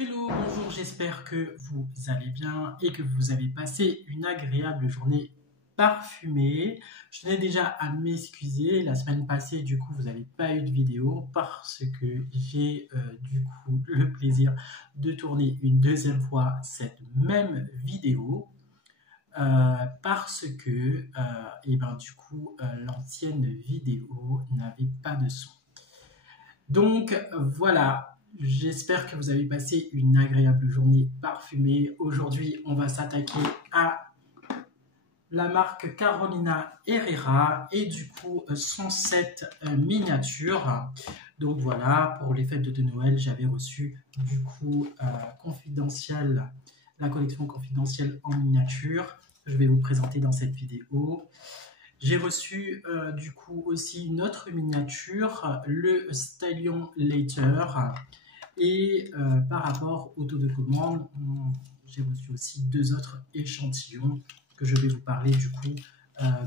Hello, bonjour, j'espère que vous allez bien et que vous avez passé une agréable journée parfumée. Je tenais déjà à m'excuser, la semaine passée, du coup, vous n'avez pas eu de vidéo parce que j'ai du coup le plaisir de tourner une deuxième fois cette même vidéo. Parce que l'ancienne vidéo n'avait pas de son. Donc voilà, j'espère que vous avez passé une agréable journée parfumée. Aujourd'hui, on va s'attaquer à la marque Carolina Herrera et du coup son set miniature. Donc voilà, pour les fêtes de Noël, j'avais reçu du coup la collection confidentielle en miniature. Je vais vous présenter dans cette vidéo. J'ai reçu du coup aussi une autre miniature, le Stallion Later. Et par rapport au taux de commande, j'ai reçu aussi deux autres échantillons que je vais vous parler du coup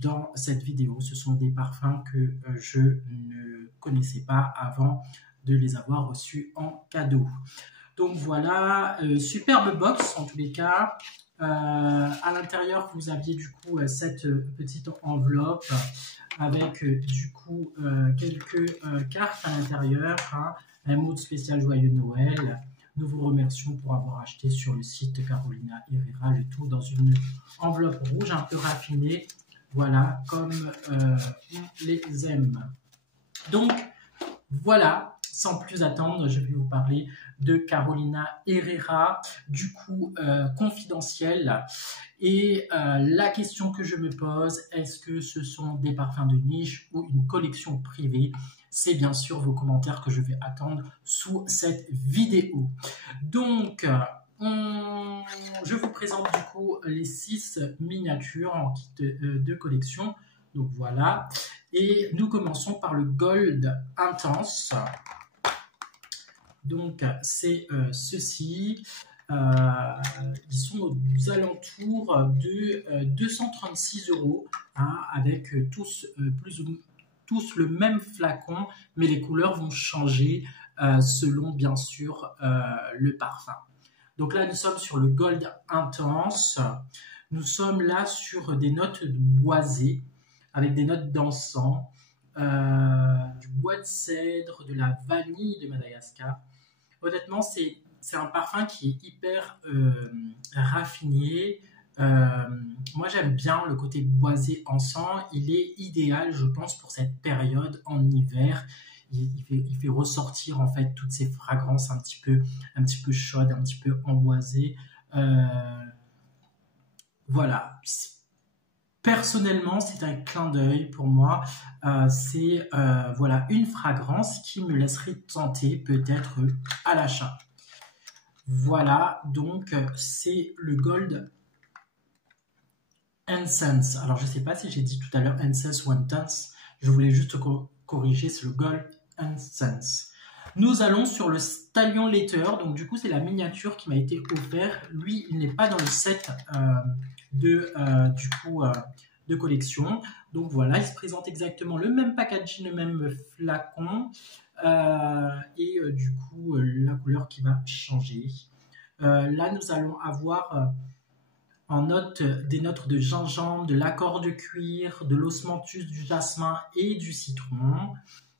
dans cette vidéo. Ce sont des parfums que je ne connaissais pas avant de les avoir reçus en cadeau. Donc voilà, superbe box en tous les cas. À l'intérieur, vous aviez du coup cette petite enveloppe avec du coup quelques cartes à l'intérieur, hein, un mot spécial joyeux Noël. Nous vous remercions pour avoir acheté sur le site Carolina Herrera, le tout dans une enveloppe rouge un peu raffinée, voilà, comme on les aime. Donc voilà, sans plus attendre, je vais vous parler de Carolina Herrera, du coup confidentiel. Et la question que je me pose, est-ce que ce sont des parfums de niche ou une collection privée? C'est bien sûr vos commentaires que je vais attendre sous cette vidéo. Donc, je vous présente du coup les 6 miniatures en kit de collection. Donc voilà. Et nous commençons par le Gold Intense. Donc, c'est ceci. Ils sont aux alentours de 236 €, hein, avec tous le même flacon, mais les couleurs vont changer selon, bien sûr, le parfum. Donc là, nous sommes sur le Gold Intense. Nous sommes là sur des notes boisées, avec des notes d'encens, du bois de cèdre, de la vanille de Madagascar. Honnêtement, c'est un parfum qui est hyper raffiné. Moi, j'aime bien le côté boisé encens. Il est idéal, je pense, pour cette période en hiver. Il fait ressortir en fait toutes ces fragrances un petit peu chaudes, un petit peu emboisées. Voilà. Personnellement, c'est un clin d'œil pour moi. C'est voilà, une fragrance qui me laisserait tenter peut-être à l'achat. Voilà, donc c'est le Gold Incense. Alors, je ne sais pas si j'ai dit tout à l'heure Incense ou Intense. Je voulais juste corriger, c'est le Gold Incense. Nous allons sur le Stallion Later. Donc, du coup, c'est la miniature qui m'a été offerte. Lui, il n'est pas dans le set de collection. Donc, voilà, il se présente exactement le même packaging, le même flacon. Et du coup, la couleur qui va changer. Là, nous allons avoir en note des notes de gingembre, de l'accord de cuir, de l'osmanthus, du jasmin et du citron.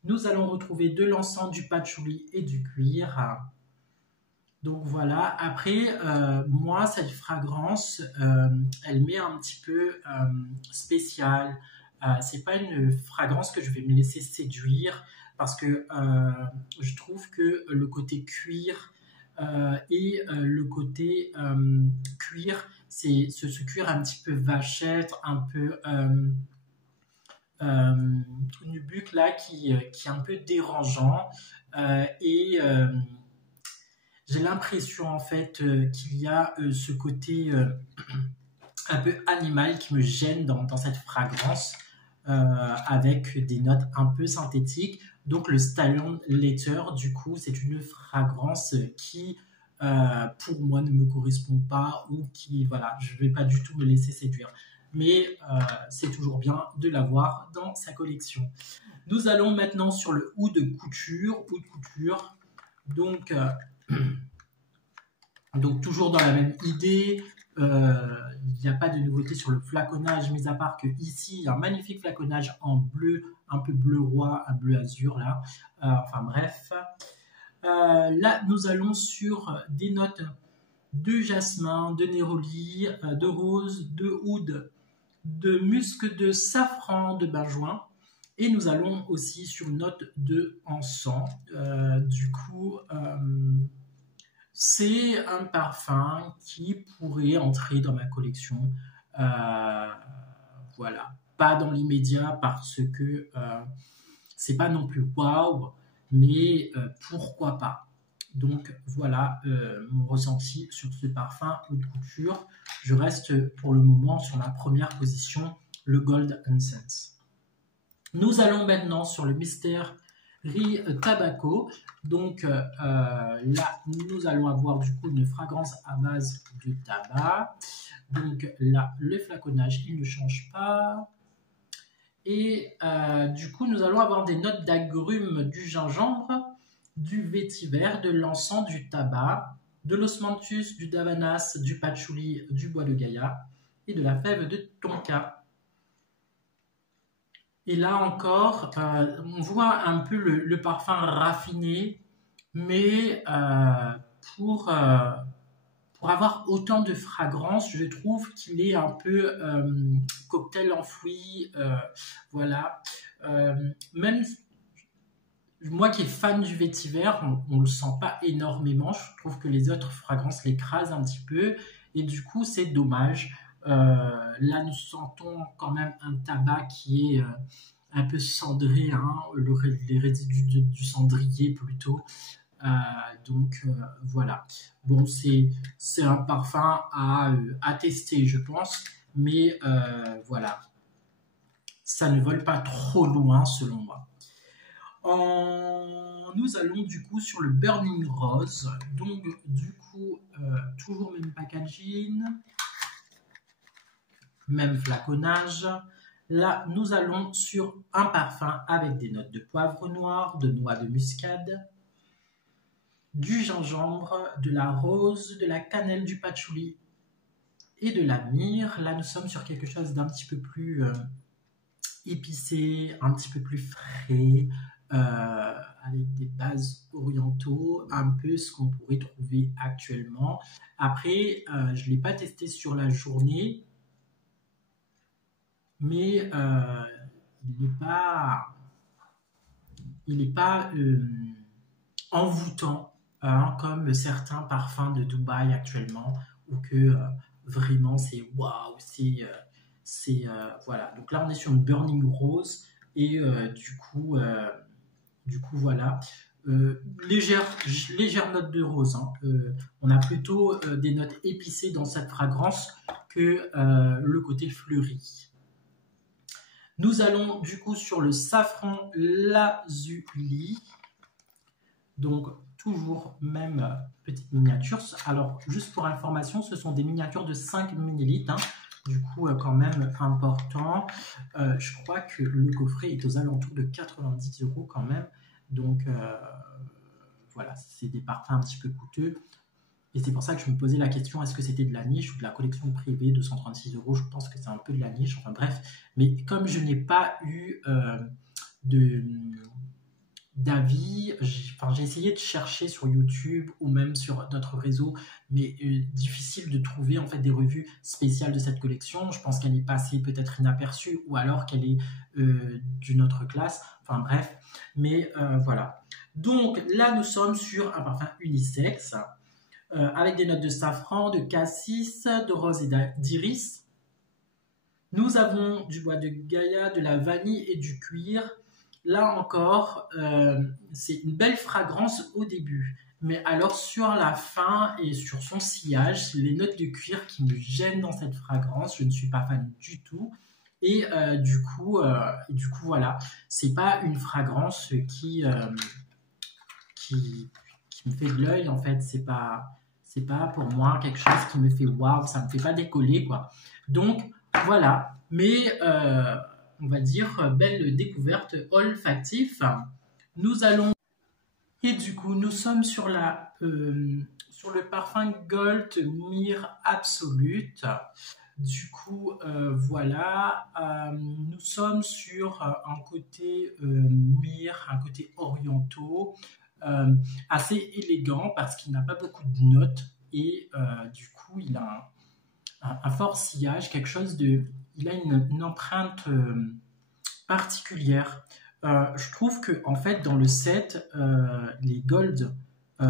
Nous allons retrouver de l'encens, du patchouli et du cuir. Donc voilà, après, moi, cette fragrance, elle m'est un petit peu spéciale. C'est pas une fragrance que je vais me laisser séduire parce que je trouve que le côté cuir et le côté cuir, c'est ce cuir un petit peu vachette, un peu nubuck là qui est un peu dérangeant et j'ai l'impression en fait qu'il y a ce côté un peu animal qui me gêne dans cette fragrance avec des notes un peu synthétiques. Donc le Stallion Later, du coup, c'est une fragrance qui pour moi ne me correspond pas ou qui, voilà, je ne vais pas du tout me laisser séduire. Mais c'est toujours bien de l'avoir dans sa collection. Nous allons maintenant sur le Oud Couture. Donc Donc toujours dans la même idée, il n'y a pas de nouveauté sur le flaconnage, mis à part que ici, il y a un magnifique flaconnage en bleu, un peu bleu roi, un bleu azur là. Enfin bref. Là, nous allons sur des notes de jasmin, de néroli, de rose, de oud, de musc, de safran, de benjoin. Et nous allons aussi sur une note de encens. C'est un parfum qui pourrait entrer dans ma collection. Voilà. Pas dans l'immédiat parce que c'est pas non plus waouh, mais pourquoi pas. Donc voilà mon ressenti sur ce parfum haute couture. Je reste pour le moment sur la première position, le Gold Incense. Nous allons maintenant sur le Mystery Tobacco. Donc là, nous allons avoir du coup une fragrance à base de tabac. Donc là, le flaconnage, il ne change pas. Et du coup, nous allons avoir des notes d'agrumes, du gingembre, du vétiver, de l'encens, du tabac, de l'osmanthus, du davanas, du patchouli, du bois de Gaïa et de la fève de tonka. Et là encore, on voit un peu le parfum raffiné, mais pour avoir autant de fragrance, je trouve qu'il est un peu cocktail enfoui. Voilà. Même moi qui est fan du vétiver, on ne le sent pas énormément. Je trouve que les autres fragrances l'écrasent un petit peu. Et du coup, c'est dommage. Là, nous sentons quand même un tabac qui est un peu cendré, hein, les résidus du cendrier plutôt. Donc voilà. Bon, c'est un parfum à tester, je pense, mais voilà. Ça ne vole pas trop loin selon moi. Nous allons du coup sur le Burning Rose. Donc du coup, toujours même packaging, même flaconnage. Là, nous allons sur un parfum avec des notes de poivre noir, de noix de muscade, du gingembre, de la rose, de la cannelle, du patchouli et de la myrrhe. Là, nous sommes sur quelque chose d'un petit peu plus épicé, un petit peu plus frais, avec des bases orientaux, un peu ce qu'on pourrait trouver actuellement. Après, je ne l'ai pas testé sur la journée, mais il n'est pas envoûtant, hein, comme certains parfums de Dubaï actuellement, où que vraiment c'est waouh, voilà. Donc là on est sur une Burning Rose et du coup voilà. Légère note de rose, hein. On a plutôt des notes épicées dans cette fragrance que le côté fleuri. Nous allons du coup sur le safran lazuli. Donc toujours même petite miniature. Alors juste pour information, ce sont des miniatures de 5 ml. Hein. Du coup quand même important. Je crois que le coffret est aux alentours de 90 € quand même. Donc voilà, c'est des parfums un petit peu coûteux. Et c'est pour ça que je me posais la question, est-ce que c'était de la niche ou de la collection privée de 136 €? Je pense que c'est un peu de la niche, enfin bref. Mais comme je n'ai pas eu d'avis, j'ai essayé de chercher sur YouTube ou même sur d'autres réseaux, mais difficile de trouver en fait des revues spéciales de cette collection. Je pense qu'elle est passée peut-être inaperçue ou alors qu'elle est d'une autre classe. Enfin bref, mais voilà. Donc là, nous sommes sur un parfum unisexe. Avec des notes de safran, de cassis, de rose et d'iris. Nous avons du bois de Gaïa, de la vanille et du cuir. Là encore, c'est une belle fragrance au début. Mais alors sur la fin et sur son sillage, c'est les notes de cuir qui me gênent dans cette fragrance. Je ne suis pas fan du tout. Et du coup voilà, c'est pas une fragrance qui me fait de l'œil en fait. C'est pas pour moi quelque chose qui me fait waouh, ça me fait pas décoller quoi. Donc voilà, mais on va dire belle découverte olfactive. Nous allons et du coup nous sommes sur sur le parfum Gold Myrrhe Absolute. Du coup, voilà, nous sommes sur un côté myrrhe, un côté orientaux, assez élégant parce qu'il n'a pas beaucoup de notes et du coup, il a un fort sillage, quelque chose de... Il a une empreinte particulière. Je trouve que en fait dans le set, les golds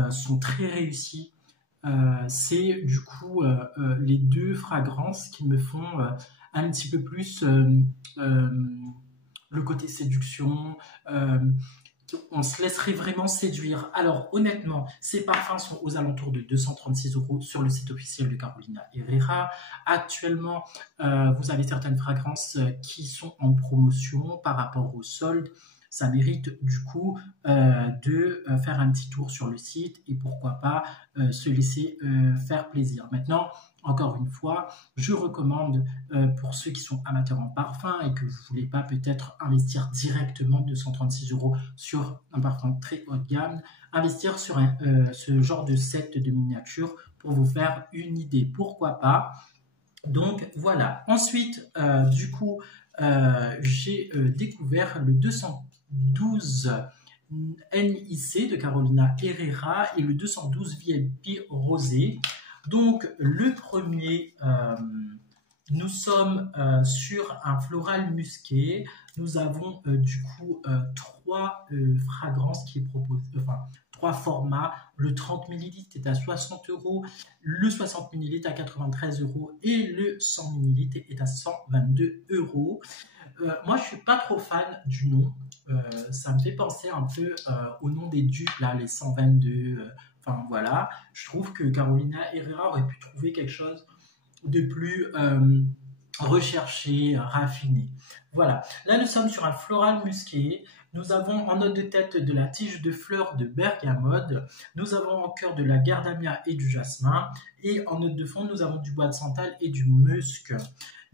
sont très réussis. C'est du coup les deux fragrances qui me font un petit peu plus le côté séduction. On se laisserait vraiment séduire. Alors honnêtement, ces parfums sont aux alentours de 236 € sur le site officiel de Carolina Herrera. Actuellement, vous avez certaines fragrances qui sont en promotion par rapport au solde. Ça mérite du coup de faire un petit tour sur le site et pourquoi pas se laisser faire plaisir. Maintenant, encore une fois, je recommande pour ceux qui sont amateurs en parfum et que vous ne voulez pas peut-être investir directement 236 € sur un parfum très haut de gamme, investir sur ce genre de set de miniatures pour vous faire une idée. Pourquoi pas? Donc voilà. Ensuite, du coup, j'ai découvert le 212 NIC de Carolina Herrera et le 212 VIP Rosé. Donc le premier, nous sommes sur un floral musqué. Nous avons du coup trois fragrances qui proposent, enfin trois formats. Le 30 ml est à 60 €, le 60 ml à 93 € et le 100 ml est à 122 €. Moi, je suis pas trop fan du nom. Ça me fait penser un peu au nom des dupes, là, les 122. Enfin, voilà. Je trouve que Carolina Herrera aurait pu trouver quelque chose de plus recherché, raffiné. Voilà. Là, nous sommes sur un floral musqué. Nous avons en note de tête de la tige de fleurs de bergamote. Nous avons en cœur de la gardamia et du jasmin. Et en note de fond, nous avons du bois de santal et du musc.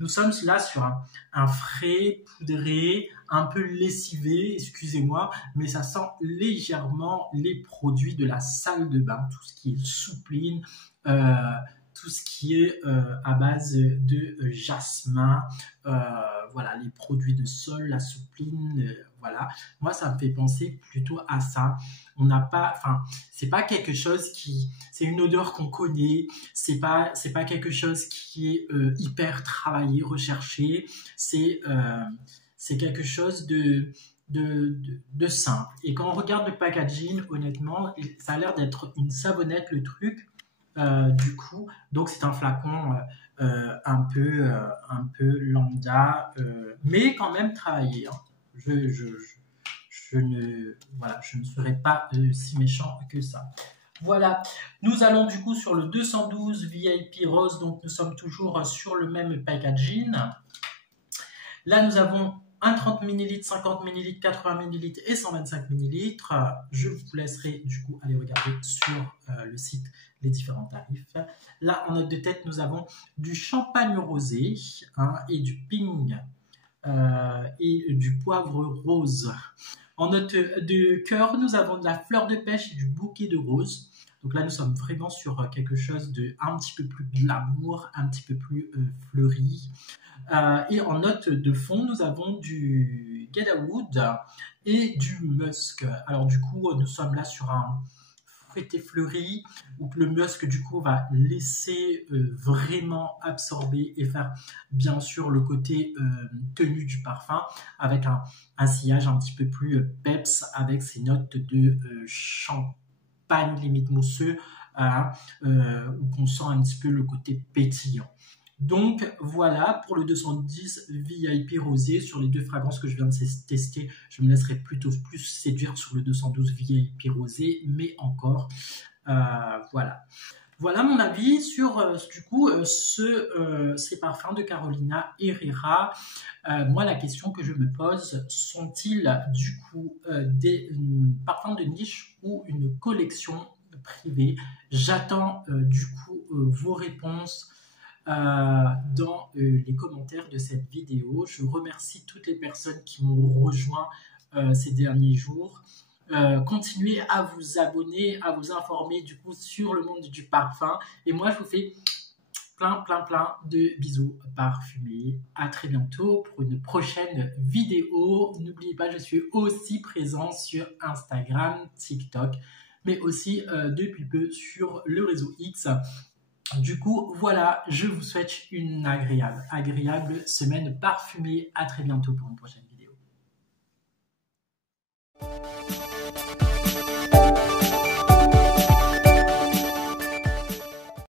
Nous sommes là sur un frais, poudré, un peu lessivé, excusez-moi, mais ça sent légèrement les produits de la salle de bain, tout ce qui est soupline, tout ce qui est à base de jasmin, voilà, les produits de sol, la soupline, voilà. Moi, ça me fait penser plutôt à ça. On n'a pas, enfin, c'est pas quelque chose qui, c'est une odeur qu'on connaît. C'est pas quelque chose qui est hyper travaillé, recherché. C'est quelque chose de simple. Et quand on regarde le packaging, honnêtement, ça a l'air d'être une savonnette le truc. Du coup, donc c'est un flacon un peu lambda, mais quand même travaillé. Hein. Je ne serais pas si méchant que ça. Voilà, nous allons du coup sur le 212 VIP Rose, donc nous sommes toujours sur le même packaging. Là, nous avons un 30 ml, 50 ml, 80 ml et 125 ml. Je vous laisserai du coup aller regarder sur le site les différents tarifs. Là, en note de tête, nous avons du champagne rosé et du ping et du poivre rose. En note de cœur, nous avons de la fleur de pêche et du bouquet de roses. Donc là, nous sommes vraiment sur quelque chose de un petit peu plus glamour, un petit peu plus fleuri. Et en note de fond, nous avons du Gadawood et du musk. Alors du coup, nous sommes là sur un fruité fleuri où le musk du coup va laisser vraiment absorber et faire bien sûr le côté tenu du parfum avec un sillage un petit peu plus peps avec ses notes de champagne limite mousseux où on sent un petit peu le côté pétillant. Donc voilà, pour le 210 VIP Rosé, sur les deux fragrances que je viens de tester, je me laisserai plutôt plus séduire sur le 212 VIP Rosé, mais encore, voilà. Voilà mon avis sur du coup ces parfums de Carolina Herrera. Moi, la question que je me pose, sont-ils du coup des parfums de niche ou une collection privée? J'attends du coup vos réponses dans les commentaires de cette vidéo. Je remercie toutes les personnes qui m'ont rejoint ces derniers jours. continuez à vous abonner, à vous informer du coup sur le monde du parfum. Et moi, je vous fais plein de bisous parfumés. À très bientôt pour une prochaine vidéo. N'oubliez pas, je suis aussi présent sur Instagram, TikTok, mais aussi depuis peu sur le réseau X. Du coup, voilà, je vous souhaite une agréable semaine parfumée. À très bientôt pour une prochaine vidéo.